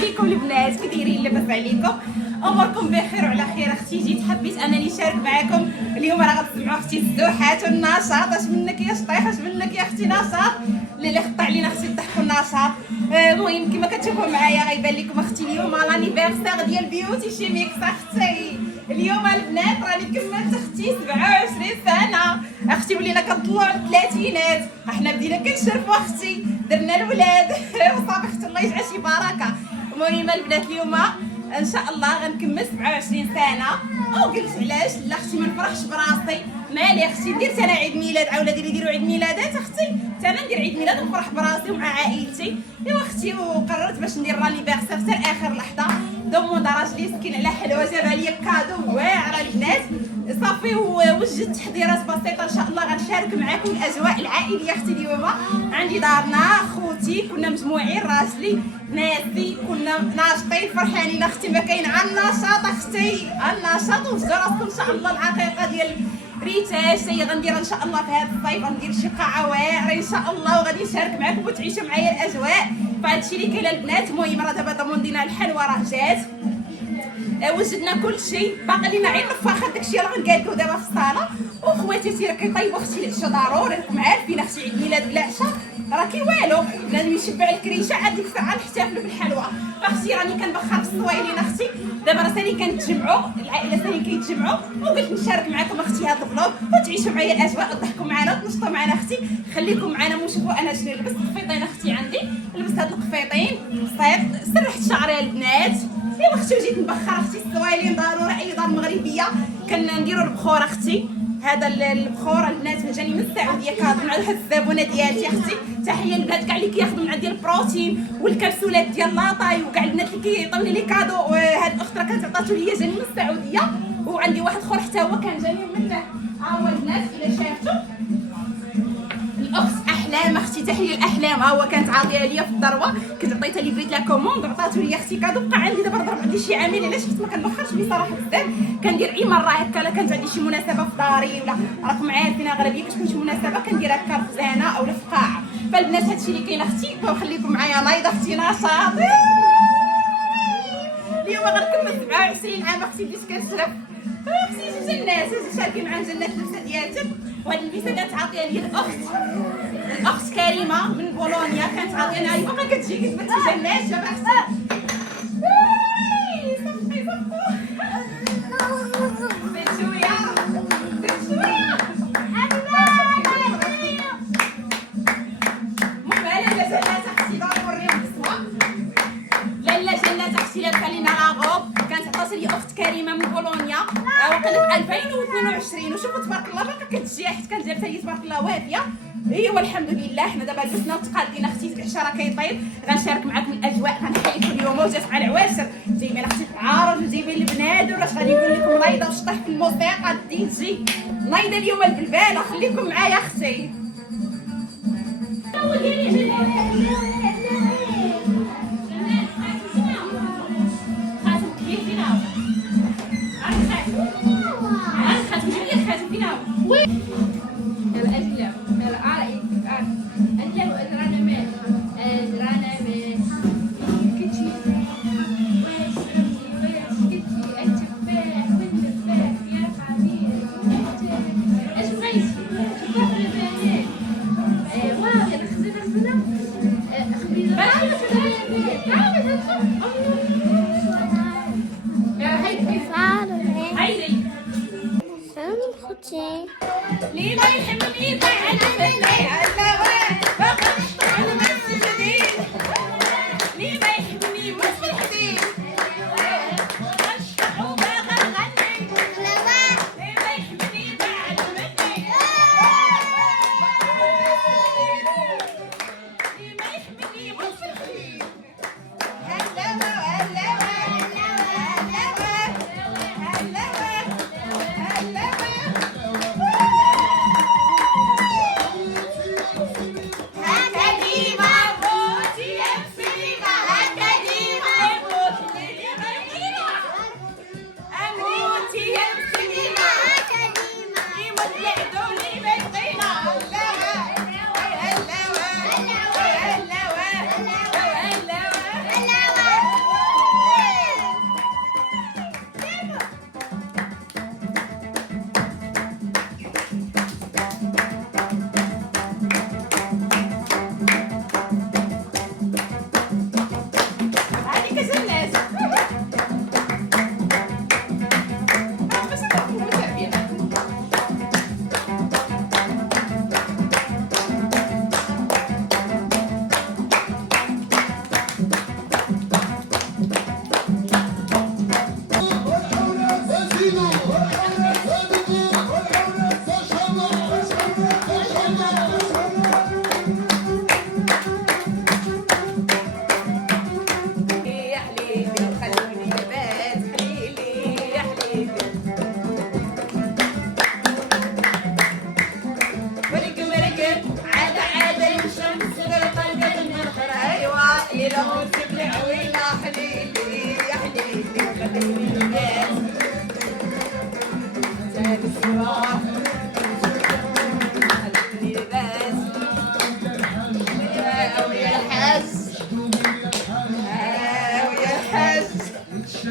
عليكم البنات؟ كي دايرين؟ لاباس عليكم؟ اموركم بخير وعلى خير. اختي جيت حبيت انني نشارك معكم اليوم. راه غتسمعوا اختي الزوحات والنشاط. اش منك يا شطيح، اش منك يا اختي نشاط اللي خط علينا اختي الضحك والنشاط. المهم كما كتشوفوا معايا غيبان لكم اختي اليوم لانيفرسير ديال بيوتي شي ميكس. اختي اليوم البنات راني كملت اختي 27 سنه. اختي ولينا كنطلعوا للثلاثينات، احنا بدينا كنشرفوا اختي، درنا الولاد وصافي اختي الله يجعل شي بركه. المهم البنات اليوم ان شاء الله غنكمل 27 سنه، وقلت علاش لا اختي ما نفرحش براسي. مالي اختي ندير انا عيد ميلاد، اولادي يديروا عيد ميلادات اختي، انا ندير عيد ميلاد ونفرح براسي ومع عائلتي. ايوا اختي وقررت باش ندير لانيفرسير حتى اخر لحظه. دوموند راجلي سكين على حلوه، جاب عليا كادو واعره البنات صافي، ووجدت تحضيرات بسيطه ان شاء الله غنشارك معكم الاجواء العائليه. اختي اليوم عندي دارنا خوتي، كنا مجموعين راجلي ناسي، كنا ناشطين فرحانين اختي، ما كاين عن النشاط اختي، النشاط وفجر راسكم ان شاء الله. العقيقه ديال ريتاش هي غنديرها ان شاء الله في هذا الصيف، غندير شي قاعه واعره ان شاء الله، وغادي نشارك معكم وتعيشوا معايا الاجواء فهاد الشيء اللي كاين البنات. المهم راه دابا ضمندينا الحلوى راه جات، وجدنا كل شيء، باقي لينا غير نفاخر داكشي راه غنقادو دابا في الصاله. وخواتي سير كيطيبوا اختي العشاء ضروري، راكم عارفين اختي عيد ميلاد بلا عشاء راه كي والو، لازم يشبع الكريشه عاد ديك الساعه نحتفلوا بالحلوى. اختي راني كنبخر في الصوايلين اختي، دابا راه ثاني كنتجمعوا العائله ثاني كيتجمعوا، وقلت نشارك معكم اختي هذا الفلوق وتعيشوا معايا الاجواء وتضحكوا معنا وتنشطوا معنا اختي. خليكم معنا ونشوفوا انا شنو لبست. قفيطين اختي عندي، لبست هاد القفيطين بسيط، سرحت شعري البنات. ايوا اختي وجيت نبخر اختي الصوايلين ضروري، اي دار مغربيه كنديروا البخور اختي. هذا البخور البنات جاني من السعوديه كادو مع هاد الزبونه ديالتي اختي. تحيه للبنات كاع اللي كياخذوا من عندي البروتين والكبسولات ديال لاطاي، وكاع البنات اللي كيعطيوني لي كادو. وهاد الاخت راه كانت عطاتو ليا جاني من السعوديه، وعندي واحد اخر حتى هو كان جاني من ها هو البنات الا شافتو الاخت احلام اختي. تحيه الاحلام، ها هو كانت عاطيه ليا في الذروه، كنت عطيتها لي بغيت لا كوموند وعطاتو ليا اختي كادو. بقى عندي دابا ضرب عندي شي عامل، علاش حيت ما كنبخرش بصراحه بزاف، كندير اي مره هكا لا كانت عندي شي مناسبه في داري، ولا راكم عارفين اغلبيه كتكون شي مناسبه كندير هكا في خزانه او في قاعه. فالبنات هادشي اللي كاين اختي، وخليكم معايا نايضه اختي نشاط. اليوم غنكمل 27 عام اختي بديت كنشرب اختي. جنات شاركي مع جنات اللبسه ديالتك، وهاد اللبسه كانت عاطيه لي الاخت كريمه من بولونيا، كانت عاطينها لي باقا كتجي كتبت جنات. شوف اختي كريمه من بولونيا، وقلت 2022. وشوفوا تبارك الله باقا كتجي حيت كانت جابتها لي تبارك الله وافيه. ايوا الحمد لله. حنا دابا لبسنا وتقادينا اختي العشاء راه كيطيب، غنشارك معكم الاجواء. غنحيدوا اليوم وجات مع العواشر، جايبين اختي العارض وجايبين البنادر، واش غادي نقول لكم نايضه وشطح في الموسيقى الدي جي نايضه اليوم البلبانه. خليكم معايا اختي. ليه ما يحمني بعد مني علوان باقي نشطح المسجدين، ليه ما يحمني مش في الحديد نشطح وباقي نغني، ليه ما يحمني بعد مني، ليه ما يحمني مش في الحديد.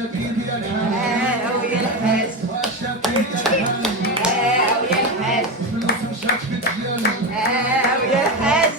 ويا الحاج ويا الحاج ويا الحاج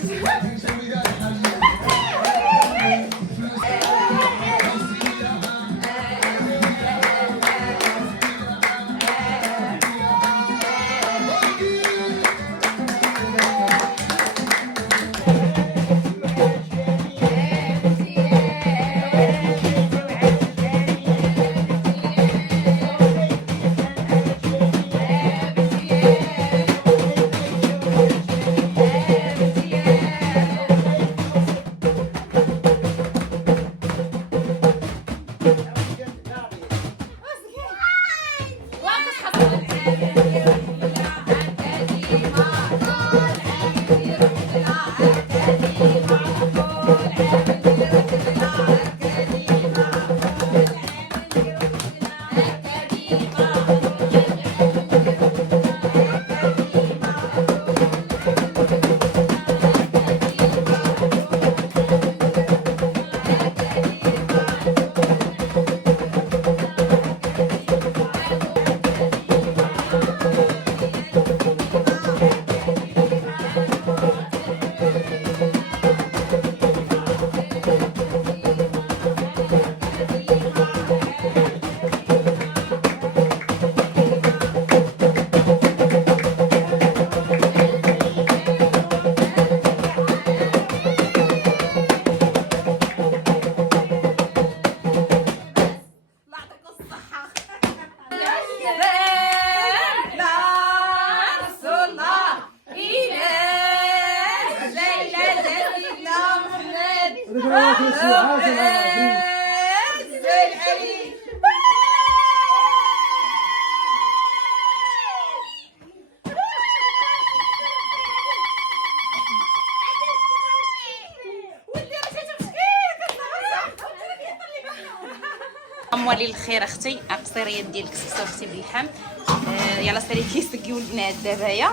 موالي الخير اختي، اقصريات ديالك سكسو اختي باللحم. يلا سالي كيسقيو البنات دابايا.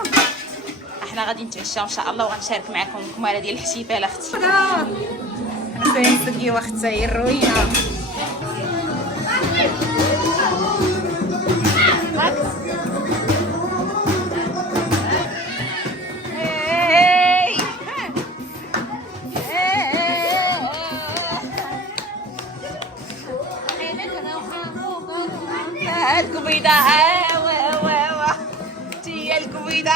احنا غادي نتعشاو ان شاء الله وغنشارك معكم الكماله ديال الاحتفال اختي. غادي نسقيو اختي الروينه. الكبيدة تي الكبيدة